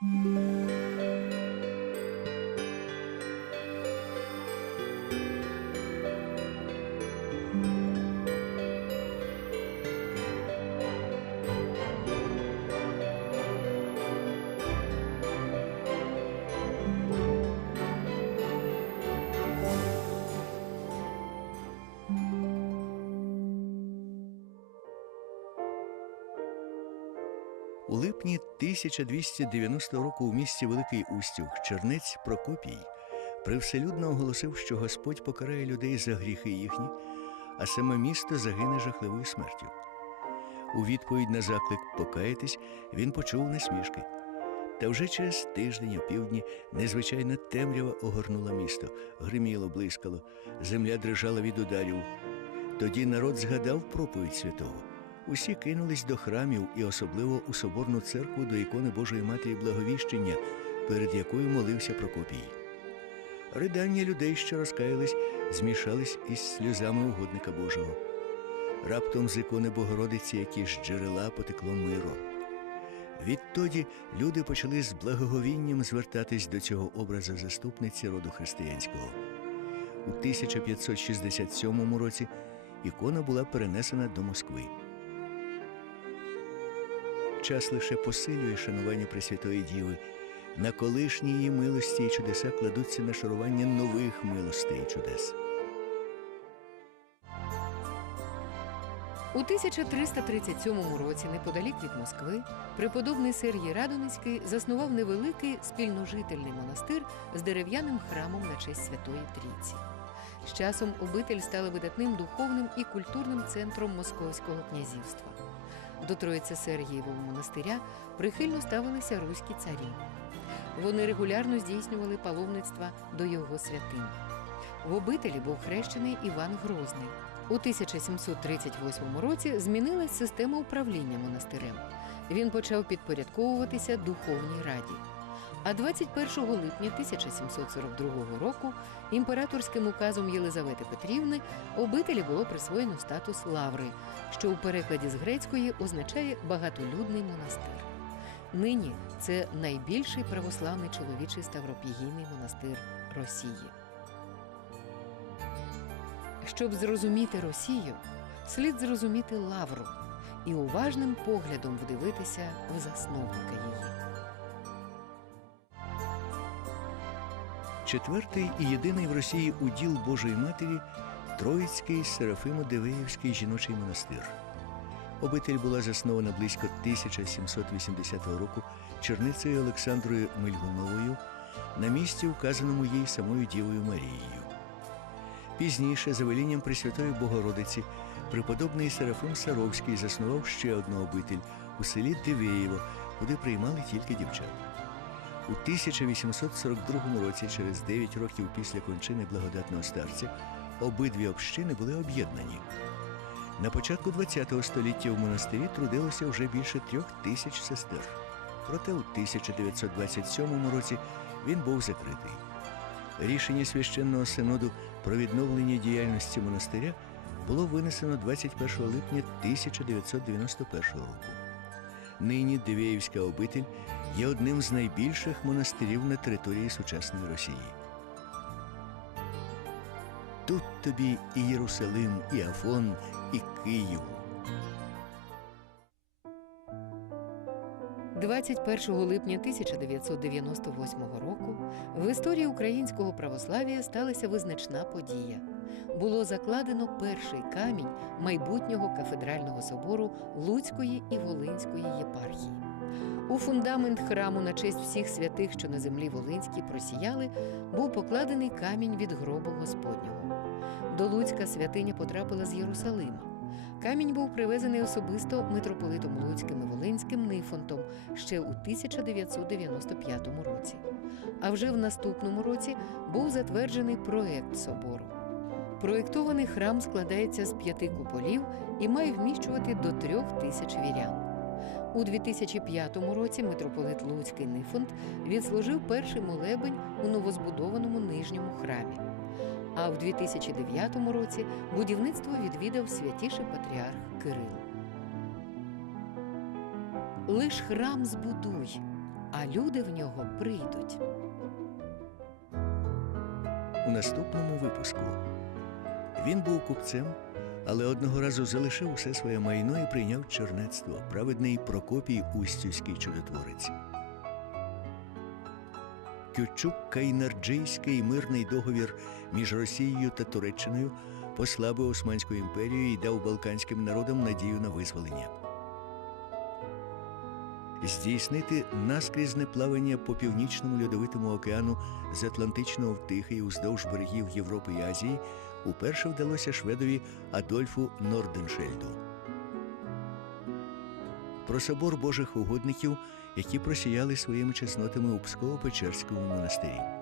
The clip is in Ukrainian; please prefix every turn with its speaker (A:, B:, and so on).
A: Música У липні 1290 року у місті Великий Устюг чернець Прокопій привселюдно оголосив, що Господь покарає людей за гріхи їхні, а саме місто загине жахливою смертю. У відповідь на заклик покаятись він почув насмішки. Та вже через тиждень опівдні незвичайна темрява огорнула місто, гриміло, блискало, земля дрижала від ударів. Тоді народ згадав проповідь святого. Усі кинулись до храмів і особливо у соборну церкву до ікони Божої Матері Благовіщення, перед якою молився Прокопій. Ридання людей, що розкаялись, змішались із сльозами угодника Божого. Раптом з ікони Богородиці, які з джерела потекло миро. Відтоді люди почали з благоговінням звертатись до цього образа заступниці роду християнського. У 1567 році ікона була перенесена до Москви. Час лише посилює шанування Пресвятої Діви. На колишні її милості і чудеса кладуться на шарування нових милостей і чудес.
B: У 1337 році, неподалік від Москви, преподобний Сергій Радоницький заснував невеликий спільножительний монастир з дерев'яним храмом на честь Святої Трійці. З часом обитель стала видатним духовним і культурним центром Московського князівства. До Троїця Сергієвого монастиря прихильно ставилися руські царі. Вони регулярно здійснювали паломництва до його святинь. В обителі був хрещений Іван Грозний. У 1738 році змінилась система управління монастирем. Він почав підпорядковуватися духовній раді. А 21 липня 1742 року імператорським указом Єлизавети Петрівни обителі було присвоєно статус лаври, що у перекладі з грецької означає багатолюдний монастир. Нині це найбільший православний чоловічий ставропігійний монастир Росії. Щоб зрозуміти Росію, слід зрозуміти лавру і уважним поглядом вдивитися в засновника її.
A: Четвертий і єдиний в Росії уділ Божої Матері Троїцький Серафимо-Дивеївський жіночий монастир. Обитель була заснована близько 1780 року черницею Олександрою Мильгуновою на місці, вказаному їй самою Дівою Марією. Пізніше, за велінням Пресвятої Богородиці, преподобний Серафим Саровський заснував ще одну обитель у селі Дивеєво, куди приймали тільки дівчат. У 1842 році, через 9 років після кончини благодатного старця, обидві общини були об'єднані. На початку ХХ століття в монастирі трудилося вже більше трьох тисяч сестер. Проте у 1927 році він був закритий. Рішення священного синоду про відновлення діяльності монастиря було винесено 21 липня 1991 року. Нині Дивеївська обитель є одним з найбільших монастирів на території сучасної Росії. Тут тобі і Єрусалим, і Афон, і Київ.
B: 21 липня 1998 року в історії українського православ'я сталася визначна подія. Було закладено перший камінь майбутнього кафедрального собору Луцької і Волинської єпархії. У фундамент храму на честь всіх святих, що на землі Волинській просіяли, був покладений камінь від гробу Господнього. До Луцька святиня потрапила з Єрусалима. Камінь був привезений особисто митрополитом Луцьким і Волинським Нифонтом ще у 1995 році. А вже в наступному році був затверджений проект собору. Проєктований храм складається з п'яти куполів і має вміщувати до трьох тисяч вірян. У 2005 році митрополит Луцький Нифонт відслужив перший молебень у новозбудованому нижньому храмі. А в 2009 році будівництво відвідав святіший патріарх Кирил. Лиш храм збудуй, а люди в нього прийдуть.
A: у наступному випуску. Він був купцем, але одного разу залишив усе своє майно і прийняв чернецтво, праведний Прокопій Устюзький чудотворець. Кючук Кайнарджийський мирний договір між Росією та Туреччиною послабив Османську імперію і дав балканським народам надію на визволення. Здійснити наскрізне плавання по північному льодовитому океану з Атлантичного в Тихий уздовж берегів Європи і Азії уперше вдалося шведові Адольфу Норденшельду. Про собор Божих угодників, які просіяли своїми чеснотами у Псково-Печерському монастирі.